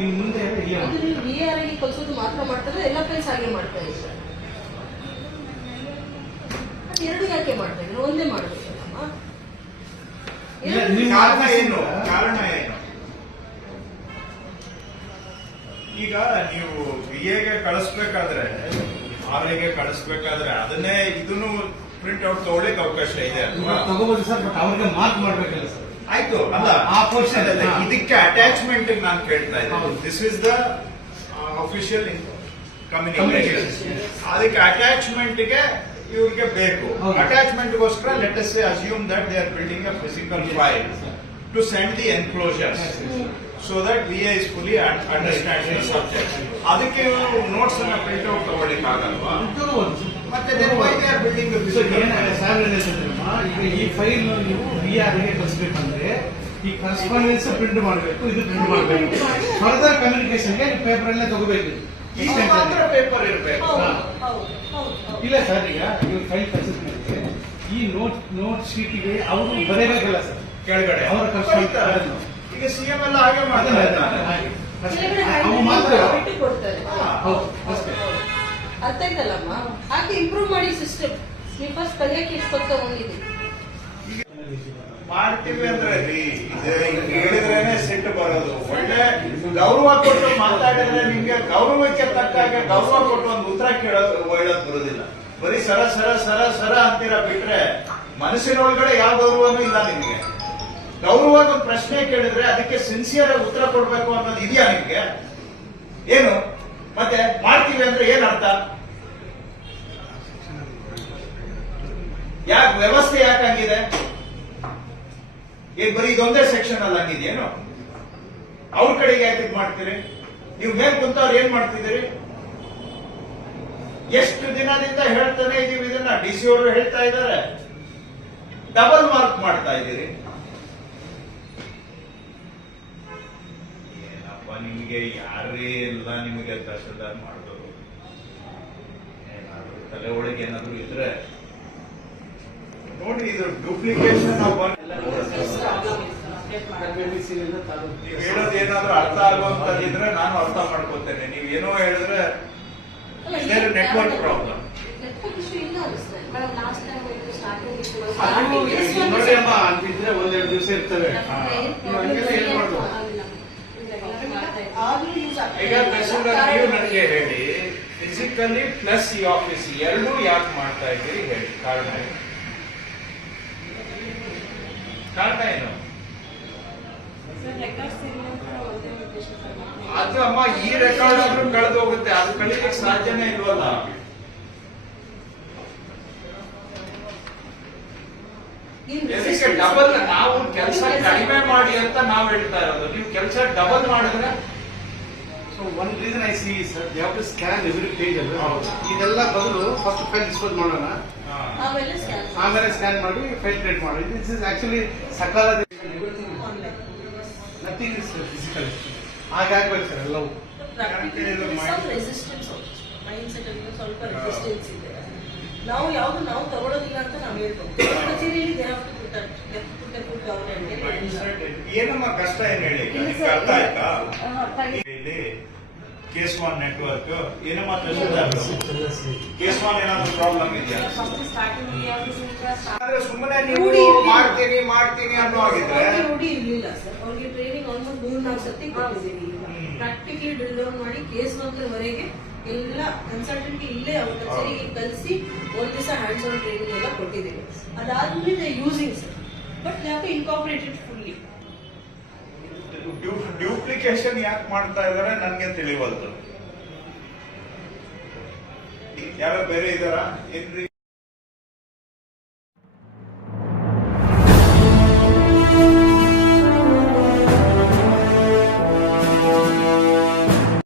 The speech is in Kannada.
ನೀವು ಮುಂದೆ ಇಲ್ಲ ಅದು ನೀವು ವಿ ಆರ್ಗೆ ಕಲ್ಸೋದು ಮಾತ್ರ ಮಾಡ್ತಾರೆ ಎಲ್ಲ ಫೇಸ್ ಹಾಗೆ ಮಾಡ್ತಾ ಸರ್ ಅದು ಎರಡು ಯಾಕೆ ಮಾಡ್ತಾ ಇದ್ರು ಒಂದೇ ಮಾಡ್ಬೇಕಲ್ಲಮ್ಮ? ಇಲ್ಲ, ಎರಡು- ಕಾರಣ ಏನು? ಕಾರಣ ಏನು? ಈಗ ನೀವು ಬಿ ಎಗೆ ಕಳಿಸ್ಬೇಕಾದ್ರೆ ಆರ್ ಎಗೆ ಕಳಿಸ್ಬೇಕಾದ್ರೆ ಅದನ್ನೇ ಇದನ್ನು ಪ್ರಿಂಟ್ ಔಟ್ ತಗೊಳ್ಳಿಕ್ ಅವಕಾಶ ಇದೆ ಅಲ್ವಾ? ತಗೋಬಹುದು ಸರ್ ಬಟ್ ಅವ್ರಿಗೆ ಮಾರ್ಕ್ ಮಾಡ್ಬೇಕಲ್ಲ ಸರ್. ಆಯ್ತು ಅಲ್ಲ ಆ ಪೋರ್ಷನ್ ಅಲ್ಲ, ಇದಕ್ಕೆ ಅಟ್ಯಾಚ್ಮೆಂಟ್ ನಾನು ಕೇಳ್ತಾ ಇದ್ದೀನಿ. This is the official communication ಅದಕ್ಕೆ ಅಟ್ಯಾಚ್ಮೆಂಟ್ಗೆ ಇವ್ರಿಗೆ ಬೇಕು. ಅಟ್ಯಾಚ್ಮೆಂಟ್ ಗೋಸ್ಕರ let us assume that they are building a physical file to send the enclosures so that we I fully understand subject ಅದಕ್ಕೆ ಇವರು ನೋಟ್ಸ್ ಅನ್ನ ಪ್ರಿಂಟ್ ಔಟ್ ತಗೊಳ್ಳಿಕ್ ಈ ಫೈಲ್ ನೀವು ಗೆ ಕಳಿಸ್ಬೇಕಂದ್ರೆ ಈ ಕರೆಸ್ಪಾಂಡೆನ್ಸ್ ಪ್ರಿಂಟ್ ಮಾಡಬೇಕು ಇದು ಪ್ರಿಂಟ್ ಮಾಡಬೇಕು. ಫರ್ದರ್ ಕಮ್ಯುನಿಕೇಶನ್ಗೆ ಪೇಪರ್ ಅಲ್ಲೇ ತಗೋಬೇಕು. ಈ ಮಾತ್ರ ಪೇಪರ್ ಇರಬೇಕು. ಇಲ್ಲ ಸರ್ ಈಗ ನೀವು ಫೈಲ್ ಕಳಿಸಿದ್ಮೇಲೆ ಈ ನೋಟ್ ನೋಟ್ ಶೀಟಿಗೆ ಅವರು ಬರೆಯಬೇಕಲ್ಲ ಸರ್. ಕೆಳಗಡೆ. ಅವರ ಬರೀತಾರೆ. ಈಗ ಸಿಎಂ ಎಲ್ಲ ಹಾಗೆ ಮಾಡ್ತಾರೆ. ಮಾತ್ರ ಹೌದು. ಅಷ್ಟೇ ಅರ್ಥ ಹಾಗೆ ಇಂಪ್ರೂವ್ ಮಾಡಿ ಸಿಸ್ಟಮ್ ನೀವು ಫಸ್ಟ್ ಕಲಿಯಕ್ಕೆ ಹೊತ್ತು ತಗೊಂಡಿದ್ದೀವಿ ಮಾಡ್ತೀವಿ ಅಂದ್ರೆ ಹೇಳಿದ್ರೇನೆ ಸಿಟ್ಟು ಬರೋದು. ಒಳ್ಳೆ ಗೌರವ ಕೊಟ್ಟು ಮಾತಾಡಿದ್ರೆ ನಿಮ್ಗೆ ಗೌರವಕ್ಕೆ ತಕ್ಕ ಹಾಗೆ ಗೌರವ ಕೊಟ್ಟು ಒಂದು ಉತ್ತರ ಕೇಳೋದು ಹೇಳೋದು ಬರೋದಿಲ್ಲ. ಬರೀ ಸರ ಸರ ಸರ ಸರ ಅಂತೀರ ಬಿಟ್ರೆ ಮನಸ್ಸಿನೊಳಗಡೆ ಯಾವ ಗೌರವನೂ ಇಲ್ಲ ನಿಮ್ಗೆ. ಗೌರವ ಒಂದು ಪ್ರಶ್ನೆ ಕೇಳಿದ್ರೆ ಅದಕ್ಕೆ ಸಿನ್ಸಿಯರ್ ಉತ್ತರ ಕೊಡ್ಬೇಕು ಅನ್ನೋದು ಇದೆಯಾ ನಿಮ್ಗೆ? ಏನು? ಮತ್ತೆ ಮಾಡ್ತೀವಿ ಅಂದ್ರೆ ಏನ್ ಅರ್ಥ? ಯಾಕೆ ವ್ಯವಸ್ಥೆ ಯಾಕೆ ಹಂಗಿದೆ? ಈಗ ಬರೀ ಇದೊಂದೇ ಸೆಕ್ಷನ್ ಅಲ್ಲಿ ಹಂಗಿದೆಯೇನು? ಅವ್ರ ಕಡೆಗೆ ಯಾಕೆ ಮಾಡ್ತೀರಿ? ನೀವು ಮೇಲ್ ಕುಂತವ್ರು ಏನ್ ಮಾಡ್ತಿದ್ದೀರಿ? ಎಷ್ಟು ದಿನದಿಂದ ಹೇಳ್ತಾನೆ ಇದೀವಿ ಇದನ್ನ. ಡಿ ಸಿ ಅವರು ಹೇಳ್ತಾ ಇದ್ದಾರೆ. ಡಬಲ್ ಮಾರ್ಕ್ ಮಾಡ್ತಾ ಇದ್ದೀರಿ. ಏನಪ್ಪ ನಿಮಗೆ? ಯಾರೇ ಇಲ್ಲ ನಿಮಗೆ ದಶದಾರ್ ಮಾಡಿದ್ರು ಏನಾದ್ರು ತಲೆ ಒಳಗೆ ಏನಾದ್ರು ಇದ್ರೆ ನೋಡಿ ಇದು ಡೂಪ್ಲಿಕೇಶನ್ ನೀವು ಹೇಳೋದು ಏನಾದ್ರೂ ಅರ್ಥ ಆಗುವಂತದಿದ್ರೆ ನಾನು ಅರ್ಥ ಮಾಡ್ಕೋತೇನೆ. ನೀವು ಏನೋ ಹೇಳಿದ್ರೆ ನೆಟ್ವರ್ಕ್ ಪ್ರಾಬ್ಲಮ್ ನೋಡಿ ಅಮ್ಮ ಅಂತಿದ್ರೆ ಒಂದೆರಡು ದಿವಸ ಇರ್ತವೆ. ಆದ್ರೂ ಯೂಸ್ ಈಗ ನೀವು ನನಗೆ ಹೇಳಿ ಫಿಸಿಕಲಿ ಪ್ಲಸ್ ಈ ಆಫೀಸ್ ಎರಡೂ ಯಾಕೆ ಮಾಡ್ತಾ ಇದ್ದೀರಿ ಹೇಳಿ ಕಾರಣ ಏನು ಇಲ್ಲ. ಏನು ಅದು ಅಮ್ಮ ಈ ರೆಕಾರ್ಡ್ ಆದ್ರೂ ಕಳೆದು ಹೋಗುತ್ತೆ. ಅದು ಕಳಿಲಿಕ್ಕೆ ಸಾಧ್ಯನೇ ಇಲ್ವಲ್ಲ? ಡಬಲ್ ನಾವು ಕೆಲಸ ಕಡಿಮೆ ಮಾಡಿ ಅಂತ ನಾವು ಹೇಳ್ತಾ ಇರೋದು. ನೀವು ಕೆಲಸ ಡಬಲ್ ಮಾಡಿದ್ರೆ? So one reason I see sir they have to scan every page ಅಲ್ಲಿ. ಇದೆಲ್ಲ ಬದಲು ಫಸ್ಟ್ ಫೈಲ್ ಡಿಸ್ಪೋಸ್ ಮಾಡೋಣ. ಆಮೇಲೆ ಸ್ಕ್ಯಾನ್ ಆಮೇಲೆ ಸ್ಕ್ಯಾನ್ ಮಾಡಿ ಫೈಲ್ ಕ್ರಿಯೇಟ್ ಮಾಡಿ. This is actually Sakala nothing is physical ಹಾಗಾಗ್ಬೇಕು sir ಎಲ್ಲವೂ. ರೆಸಿಸ್ಟೆನ್ಸ್ ಮೈಂಡ್ ಸೆಟ್ ಅಲ್ಲಿ ಸ್ವಲ್ಪ ರೆಸಿಸ್ಟೆನ್ಸ್ ಇದೆ. ನಾವು ಯಾವುದು ನಾವು ತಗೊಳ್ಳೋದಿಲ್ಲ ಅಂತ ನಾವು ಹೇಳ್ಬೋದು. ಕಚೇರಿಯಲ್ಲಿ foot down and get it. ಏನಮ್ಮ ಕಷ್ಟ ಏನು ಹೇಳಿ? ಅರ್ಥ ಆಯ್ತಾ? ಇಲ್ಲ. ಇಲ್ಲಿ ಕೇಸ್ ಒನ್ ನೆಟ್ವರ್ಕ್ ಏನಮ್ಮ ಮಾತಾಡ್ತಾರೆ ಕೇಸ್ ಒನ್ ಏನಾದ್ರು ಪ್ರಾಬ್ಲಮ್ ಇದೆಯಾ? ಆದ್ರೆ ಸುಮ್ಮನೆ ನೀವು. ಮಾಡ್ತೀನಿ ಮಾಡ್ತೀನಿ ಅನ್ನೋ ಆಗಿದ್ರೆ ರೂಢಿ ಇರ್ಲಿಲ್ಲ ಸರ್. ಅವ್ರಿಗೆ ಟ್ರೈನಿಂಗ್ ಆಲ್ಮೋಸ್ಟ್ ಮೂರ್ ನಾಲ್ಕು ಸತಿ ಕೊಟ್ಟಿದ್ದೀವಿ ಹ್ಮ್. ಪ್ರಾಕ್ಟಿಕಲಿ ಡ್ರಿಲ್ ಡೌನ್ ಮಾಡಿ ಕೇಸ್ ವರೆಗೆ ಎಲ್ಲ ಕನ್ಸಲ್ಟೆಂಟ್ ಇಲ್ಲೇ ಅವ್ರ ಕಚೇರಿಗೆ ಕಲಿಸಿ ಒಂದ್ ದಿವಸ ಹ್ಯಾಂಡ್ಸ್ ಆನ್ ಟ್ರೈನಿಂಗ್ ಎಲ್ಲ ಕೊಟ್ಟಿದ್ದೀವಿ ಅದಾದ್ಮೇಲೆ ಯೂಸಿಂಗ್ ಸರ್ ಬಟ್ ಯಾಕೆ ಇನ್ಕಾಪರೇಟೆಡ್ ಫುಲ್ಲಿ ಡ್ಯೂಪ್ಲಿಕೇಶನ್ ಯಾಕೆ ಮಾಡ್ತಾ ಇದಾರೆ ನನ್ಗೆ ತಿಳಿವಲ್ದು. ಯಾರೋ ಬೇರೆ ಇದಾರ? ಏನ್ರಿ?